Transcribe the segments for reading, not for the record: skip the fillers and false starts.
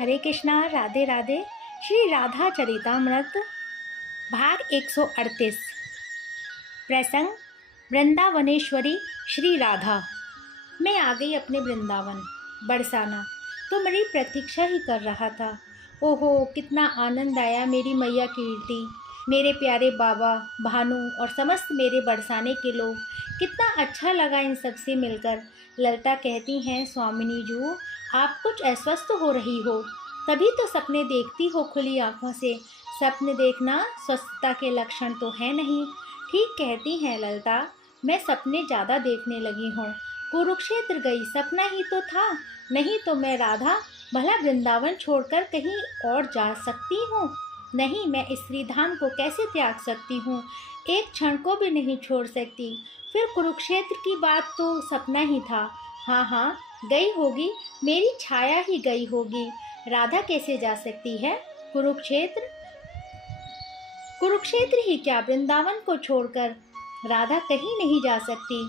हरे कृष्णा, राधे राधे। श्री राधा चरितामृत भाग 138। प्रसंग वृंदावनेश्वरी श्री राधा। मैं आ गई अपने वृंदावन बरसाना, तो मेरी प्रतीक्षा ही कर रहा था। ओहो, कितना आनंद आया मेरी मैया कीर्ति, मेरे प्यारे बाबा भानु और समस्त मेरे बरसाने के लोग। कितना अच्छा लगा इन सबसे मिलकर। ललिता कहती हैं, स्वामिनी जू आप कुछ अस्वस्थ हो रही हो, तभी तो सपने देखती हो खुली आंखों से। सपने देखना स्वस्थता के लक्षण तो है नहीं। ठीक कहती हैं ललिता, मैं सपने ज़्यादा देखने लगी हूँ। कुरुक्षेत्र गई सपना ही तो था, नहीं तो मैं राधा भला वृंदावन छोड़कर कहीं और जा सकती हूँ? नहीं, मैं स्त्री धाम को कैसे त्याग सकती हूँ, एक क्षण को भी नहीं छोड़ सकती। फिर कुरुक्षेत्र की बात तो सपना ही था। हाँ हाँ, गई होगी, मेरी छाया ही गई होगी। राधा कैसे जा सकती है कुरुक्षेत्र? कुरुक्षेत्र ही क्या, वृंदावन को छोड़कर राधा कहीं नहीं जा सकती।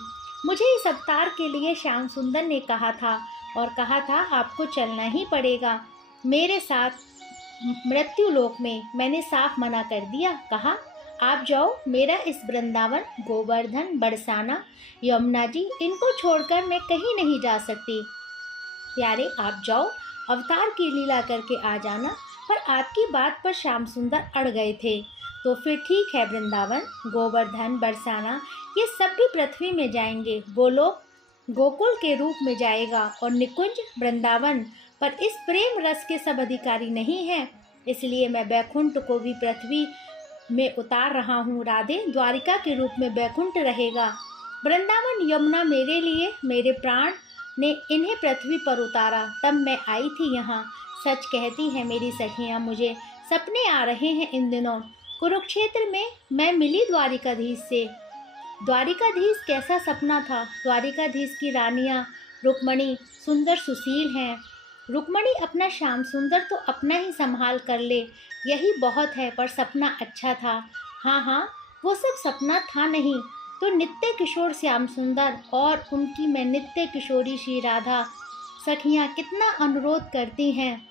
मुझे इस अवतार के लिए श्याम सुंदर ने कहा था और कहा था आपको चलना ही पड़ेगा मेरे साथ मृत्यु लोक में। मैंने साफ मना कर दिया, कहा आप जाओ, मेरा इस वृंदावन, गोवर्धन, बरसाना, यमुना जी इनको छोड़कर मैं कहीं नहीं जा सकती। प्यारे आप जाओ, अवतार की लीला करके आ जाना। पर आपकी बात पर श्याम सुंदर अड़ गए थे। तो फिर ठीक है, वृंदावन, गोवर्धन, बरसाना ये सब भी पृथ्वी में जाएंगे। गोलोक गोकुल के रूप में जाएगा और निकुंज वृंदावन। पर इस प्रेम रस के सब अधिकारी नहीं हैं, इसलिए मैं बैकुंठ को भी पृथ्वी में उतार रहा हूँ। राधे द्वारिका के रूप में बैकुंठ रहेगा। वृंदावन यमुना मेरे लिए, मेरे प्राण ने इन्हें पृथ्वी पर उतारा, तब मैं आई थी यहाँ। सच कहती हैं मेरी सखियाँ, मुझे सपने आ रहे हैं इन दिनों। कुरुक्षेत्र में मैं मिली द्वारिकाधीश से। द्वारिकाधीश कैसा सपना था। द्वारिकाधीश की रानियाँ रुक्मणी सुंदर सुशील हैं। रुक्मणी अपना श्याम सुंदर तो अपना ही संभाल कर ले, यही बहुत है। पर सपना अच्छा था। हाँ हाँ, वो सब सपना था नहीं तो नित्य किशोर श्याम सुंदर और उनकी मैं नित्य किशोरी श्री राधा। सखियाँ कितना अनुरोध करती हैं,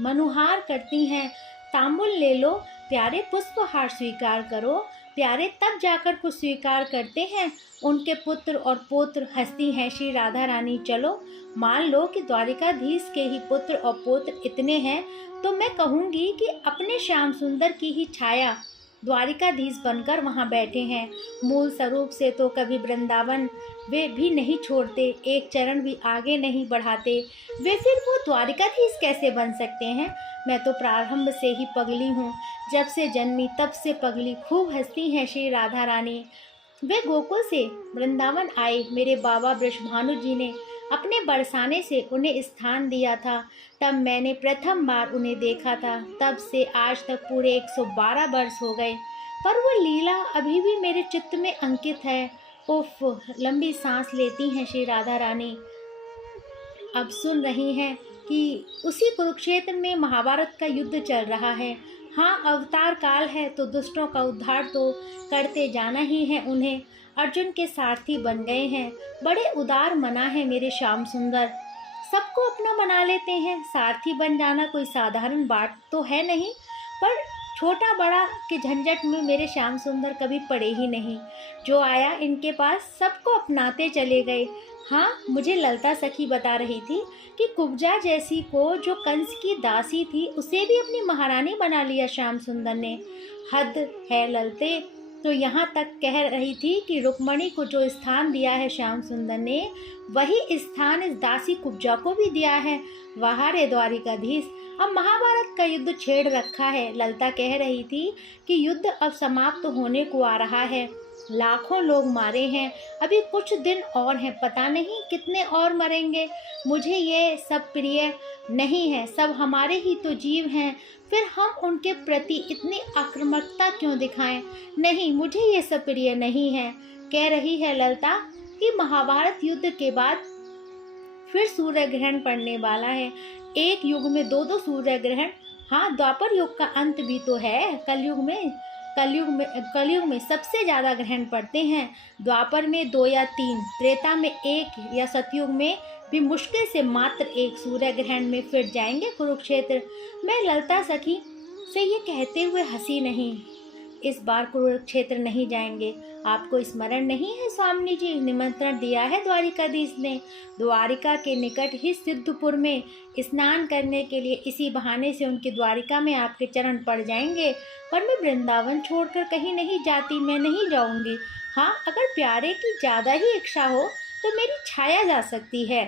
मनुहार करती हैं, तांबुल ले लो प्यारे, पुष्पहार स्वीकार करो प्यारे। तब जाकर कुछ स्वीकार करते हैं उनके पुत्र और पौत्र। हंसती हैं श्री राधा रानी। चलो मान लो कि द्वारिकाधीश के ही पुत्र और पौत्र इतने हैं, तो मैं कहूँगी कि अपने श्याम सुंदर की ही छाया द्वारिकाधीश बनकर वहाँ बैठे हैं। मूल स्वरूप से तो कभी वृंदावन वे भी नहीं छोड़ते, एक चरण भी आगे नहीं बढ़ाते। वे फिर वो द्वारिकाधीश कैसे बन सकते हैं? मैं तो प्रारंभ से ही पगली हूँ, जब से जन्मी तब से पगली। खूब हंसती हैं श्री राधा रानी। वे गोकुल से वृंदावन आए, मेरे बाबा वृषभानु जी ने अपने बरसाने से उन्हें स्थान दिया था, तब मैंने प्रथम बार उन्हें देखा था। तब से आज तक पूरे 112 वर्ष हो गए, पर वो लीला अभी भी मेरे चित्त में अंकित है। उफ, लंबी सांस लेती हैं श्री राधा रानी। अब सुन रही हैं कि उसी कुरुक्षेत्र में महाभारत का युद्ध चल रहा है। हाँ, अवतार काल है तो दुष्टों का उद्धार तो करते जाना ही है उन्हें। अर्जुन के सारथी बन गए हैं। बड़े उदार मना है मेरे श्याम सुंदर, सबको अपना बना लेते हैं। सारथी बन जाना कोई साधारण बात तो है नहीं, पर छोटा बड़ा के झंझट में मेरे श्याम सुंदर कभी पड़े ही नहीं। जो आया इनके पास सबको अपनाते चले गए। हाँ, मुझे ललिता सखी बता रही थी कि कुब्जा जैसी को, जो कंस की दासी थी, उसे भी अपनी महारानी बना लिया श्याम सुंदर ने। हद है ललते। तो यहाँ तक कह रही थी कि रुक्मणी को जो स्थान दिया है श्याम सुंदर ने, वही स्थान इस दासी कुब्जा को भी दिया है। वाह रे द्वारिकाधीश, अब महाभारत का युद्ध छेड़ रखा है। ललिता कह रही थी कि युद्ध अब समाप्त होने को आ रहा है। लाखों लोग मारे हैं, अभी कुछ दिन और हैं, पता नहीं कितने और मरेंगे। मुझे ये सब प्रिय नहीं है, सब हमारे ही तो जीव हैं, फिर हम उनके प्रति इतनी आक्रामकता क्यों दिखाएं? नहीं, मुझे ये सब प्रिय नहीं है। कह रही है ललिता कि महाभारत युद्ध के बाद फिर सूर्य ग्रहण पड़ने वाला है। एक युग में दो दो सूर्य ग्रहण। हाँ, द्वापर युग का अंत भी तो है कलयुग में। कलयुग में सबसे ज़्यादा ग्रहण पड़ते हैं। द्वापर में 2 या 3, त्रेता में 1 या सतयुग में भी मुश्किल से मात्र 1 सूर्य ग्रहण में फिट जाएंगे कुरुक्षेत्र। मैं ललिता सखी से ये कहते हुए हंसी नहीं, इस बार कुरुक्षेत्र नहीं जाएंगे। आपको स्मरण नहीं है स्वामी जी, निमंत्रण दिया है द्वारिकाधीश ने द्वारिका के निकट ही सिद्धपुर में स्नान करने के लिए। इसी बहाने से उनकी द्वारिका में आपके चरण पड़ जाएंगे। पर मैं वृंदावन छोड़कर कहीं नहीं जाती, मैं नहीं जाऊंगी। हाँ, अगर प्यारे की ज़्यादा ही इच्छा हो तो मेरी छाया जा सकती है।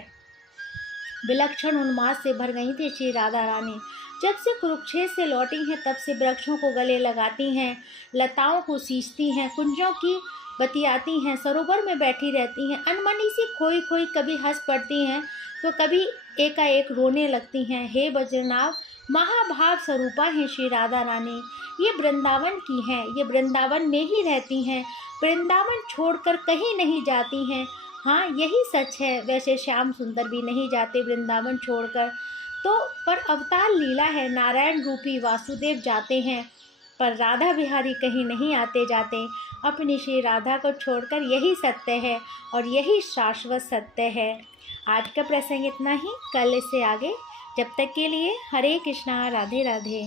विलक्षण उन्माद से भर गई थी श्री राधा रानी। जब से कुरुक्षेत्र से लौटी हैं तब से वृक्षों को गले लगाती हैं, लताओं को सींचती हैं, कुंजों की बतियाती हैं, सरोवर में बैठी रहती हैं, अनमनी सी खोई खोई कभी हंस पड़ती हैं तो कभी एकाएक रोने लगती हैं। हे वज्रनाभ, महाभाव स्वरूपा हैं श्री राधा रानी। ये वृंदावन की हैं, ये वृंदावन में ही रहती हैं, वृंदावन छोड़कर कहीं नहीं जाती हैं। हाँ, यही सच है। वैसे श्याम सुंदर भी नहीं जाते वृंदावन छोड़कर, तो पर अवतार लीला है, नारायण रूपी वासुदेव जाते हैं, पर राधा बिहारी कहीं नहीं आते जाते। अपनी श्री राधा को छोड़कर यही सत्य है और यही शाश्वत सत्य है। आज का प्रसंग इतना ही, कल इससे आगे। जब तक के लिए हरे कृष्णा, राधे राधे।